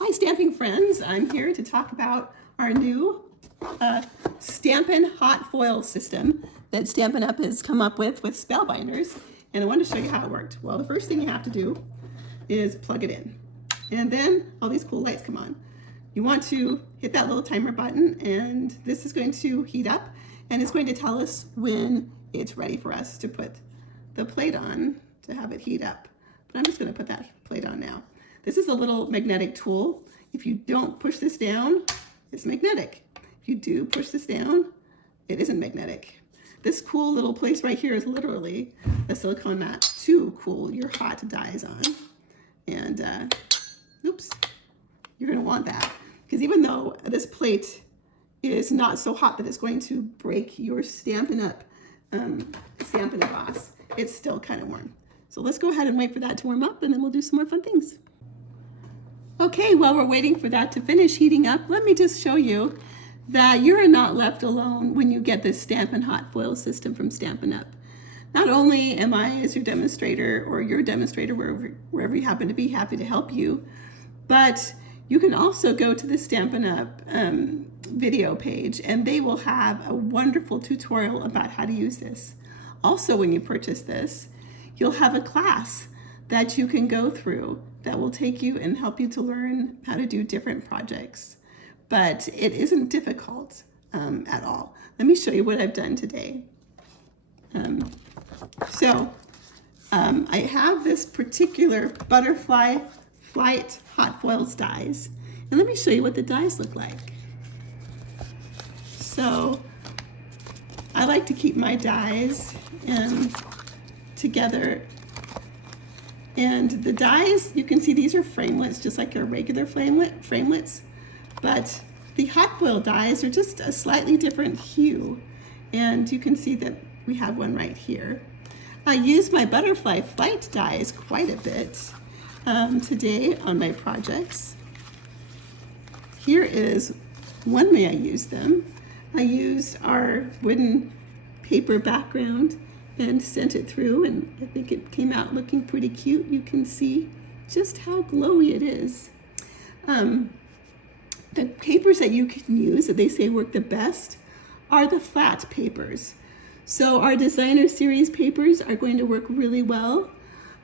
Hi Stamping friends, I'm here to talk about our new Stampin' hot foil system that Stampin' Up! Has come up with Spellbinders, and I want to show you how it worked. Well, the first thing you have to do is plug it in, and then all these cool lights come on. You want to hit that little timer button, and this is going to heat up, and it's going to tell us when it's ready for us to put the plate on to have it heat up. But I'm just going to put that plate on now. This is a little magnetic tool. If you don't push this down, it's magnetic. If you do push this down, it isn't magnetic. This cool little place right here is literally a silicone mat to cool your hot dies on. And oops, you're gonna want that. Because even though this plate is not so hot that it's going to break your Stampin' Up! Stampin' Boss, it's still kind of warm. So let's go ahead and wait for that to warm up, and then we'll do some more fun things. Okay, while we're waiting for that to finish heating up, let me just show you that you're not left alone when you get this Stampin' hot foil system from Stampin' Up! Not only am I, as your demonstrator or your demonstrator, wherever you happen to be, happy to help you, but you can also go to the Stampin' Up! Video page, and they will have a wonderful tutorial about how to use this. Also, when you purchase this, you'll have a class that you can go through that will take you and help you to learn how to do different projects. But it isn't difficult at all. Let me show you what I've done today. I have this particular butterfly flight hot foils dies. And let me show you what the dies look like. So I like to keep my dies together. And the dies, you can see these are framelets, just like your regular framelets, but the hot foil dies are just a slightly different hue. And you can see that we have one right here. I use my butterfly flight dies quite a bit today on my projects. Here is one way I use them. I used our wooden paper background and sent it through, and I think it came out looking pretty cute. You can see just how glowy it is. The papers that you can use that they say work the best are the flat papers. So our designer series papers are going to work really well.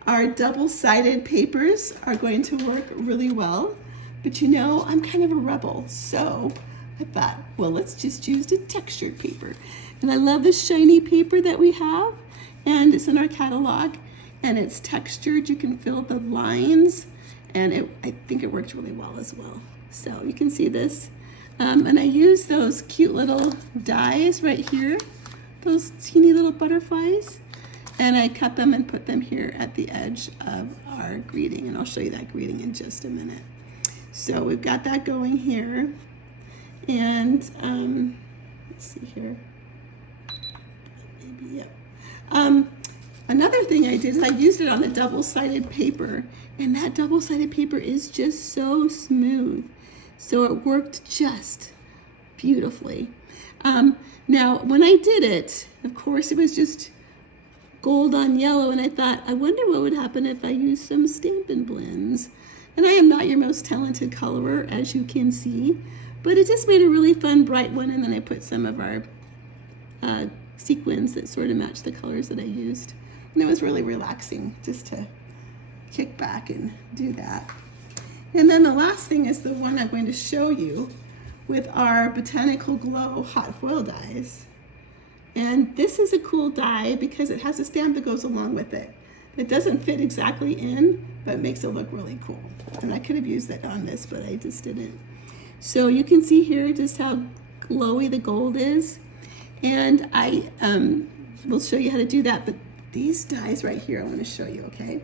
Our double-sided papers are going to work really well. But you know, I'm kind of a rebel, so I thought, well, let's just use the textured paper. And I love this shiny paper that we have, and it's in our catalog, and it's textured. You can feel the lines, and I think it worked really well as well. So you can see this. And I use those cute little dies right here, those teeny little butterflies, and I cut them and put them here at the edge of our greeting, and I'll show you that greeting in just a minute. So we've got that going here, and let's see here. Maybe, yep. Another thing I did is I used it on the double-sided paper, and that double-sided paper is just so smooth. So it worked just beautifully. Now, when I did it, of course, it was just gold on yellow, and I thought, I wonder what would happen if I used some Stampin' blends. And I am not your most talented colorer, as you can see, but it just made a really fun bright one, and then I put some of our sequins that sort of match the colors that I used. And it was really relaxing just to kick back and do that. And then the last thing is the one I'm going to show you with our Botanical Glow hot foil dies. And this is a cool die because it has a stamp that goes along with it. It doesn't fit exactly in, but makes it look really cool. And I could have used that on this, but I just didn't. So you can see here just how glowy the gold is. And I will show you how to do that, but these dies right here I want to show you, okay?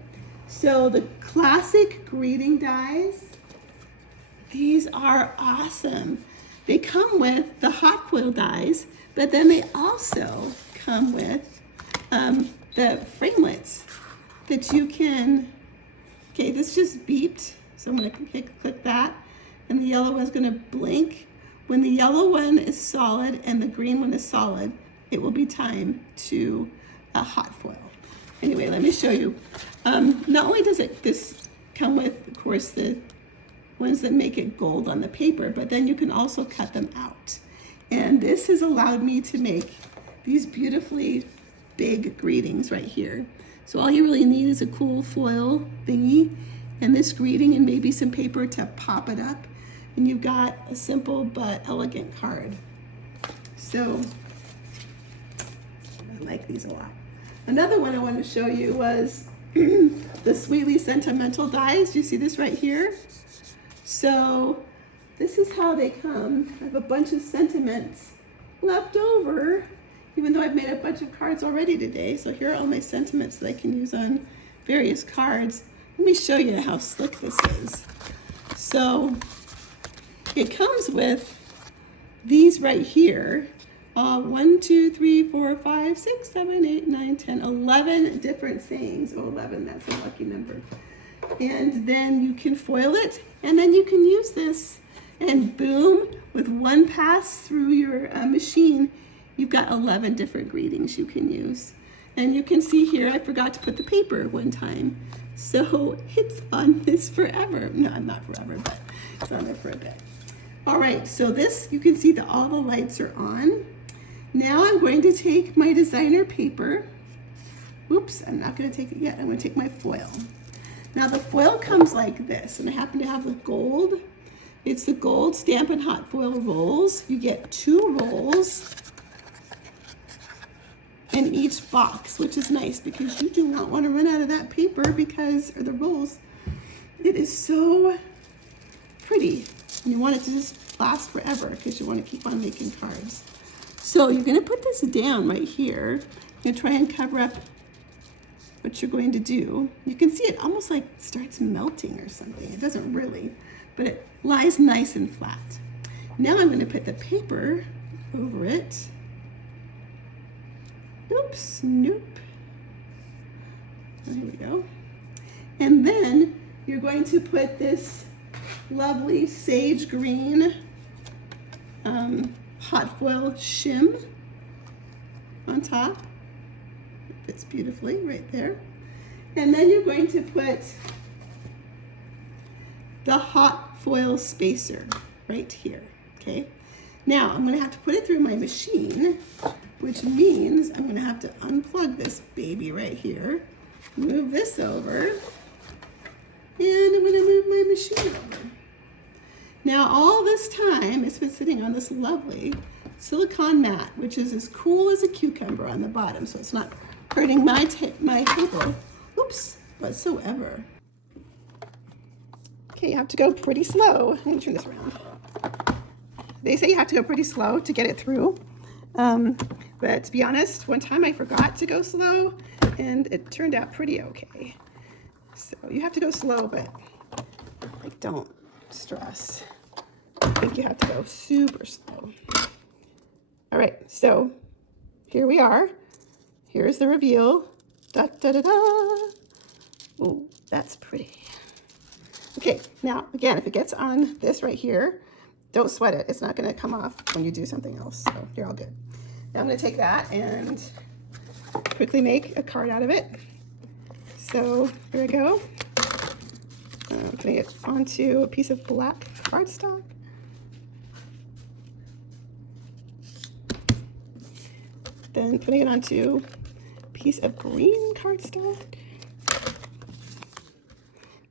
So the classic greeting dies, these are awesome. They come with the hot foil dies, but then they also come with the framelets that you can, okay, this just beeped, so I'm gonna click that, and the yellow one's gonna blink. When the yellow one is solid and the green one is solid, it will be time to hot foil. Anyway, let me show you. Not only does this come with, of course, the ones that make it gold on the paper, but then you can also cut them out. And this has allowed me to make these beautifully big greetings right here. So all you really need is a cool foil thingy and this greeting and maybe some paper to pop it up. And you've got a simple but elegant card. So I like these a lot. Another one I wanted to show you was the Sweetly Sentimental dies. Do you see this right here? So this is how they come. I have a bunch of sentiments left over, even though I've made a bunch of cards already today. So here are all my sentiments that I can use on various cards. Let me show you how slick this is. So it comes with these right here. 1, 2, 3, 4, 5, 6, 7, 8, 9, 10, 11 different sayings. Oh, 11, that's a lucky number. And then you can foil it, and then you can use this, and boom, with one pass through your machine, you've got 11 different greetings you can use. And you can see here, I forgot to put the paper one time. So it's on this forever. No, not forever, but it's on there for a bit. All right, so this, you can see that all the lights are on. Now I'm going to take my designer paper. Oops, I'm not going to take it yet. I'm going to take my foil. Now the foil comes like this, and I happen to have the gold. It's the gold Stampin' Hot Foil rolls. You get 2 rolls in each box, which is nice because you do not want to run out of that paper because, or the rolls, it is so pretty. And you want it to just last forever because you want to keep on making cards. So you're going to put this down right here. You're going to try and cover up what you're going to do. You can see it almost like starts melting or something. It doesn't really, but it lies nice and flat. Now I'm going to put the paper over it. Oops, nope. There we go. And then you're going to put this lovely sage green hot foil shim on top. It fits beautifully right there. And then you're going to put the hot foil spacer right here, okay? Now I'm gonna have to put it through my machine, which means I'm gonna have to unplug this baby right here, move this over, and I'm gonna move my machine over. Now all this time it's been sitting on this lovely silicone mat, which is as cool as a cucumber on the bottom, so it's not hurting my table, oops, whatsoever. Okay, you have to go pretty slow. Let me turn this around. They say you have to go pretty slow to get it through, but to be honest, one time I forgot to go slow and it turned out pretty okay. So you have to go slow, but like don't stress. I think you have to go super slow. All right, so here we are. Here's the reveal. Da da da da. Oh, that's pretty. Okay, now again, if it gets on this right here, don't sweat it. It's not going to come off when you do something else. So you're all good. Now I'm going to take that and quickly make a card out of it. So here we go. I'm putting it onto a piece of black cardstock. Then putting it onto a piece of green cardstock.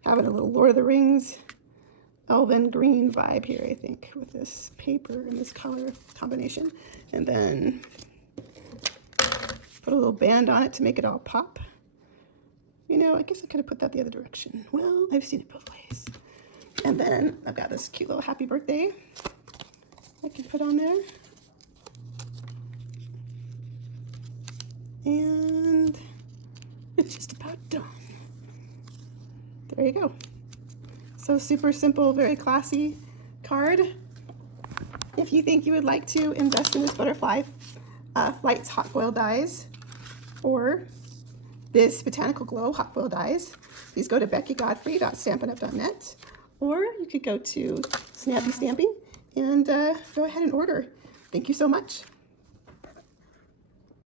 Having a little Lord of the Rings elven green vibe here, I think, with this paper and this color combination. And then put a little band on it to make it all pop. You know, I guess I could have put that the other direction. Well, I've seen it both ways. And then I've got this cute little happy birthday I can put on there. And it's just about done. There you go. So super simple, very classy card. If you think you would like to invest in this Butterfly Flights hot foil dies or this Botanical Glow hot foil dies, please go to beckygodfrey.stampinup.net, or you could go to Snappy Stamping and go ahead and order. Thank you so much.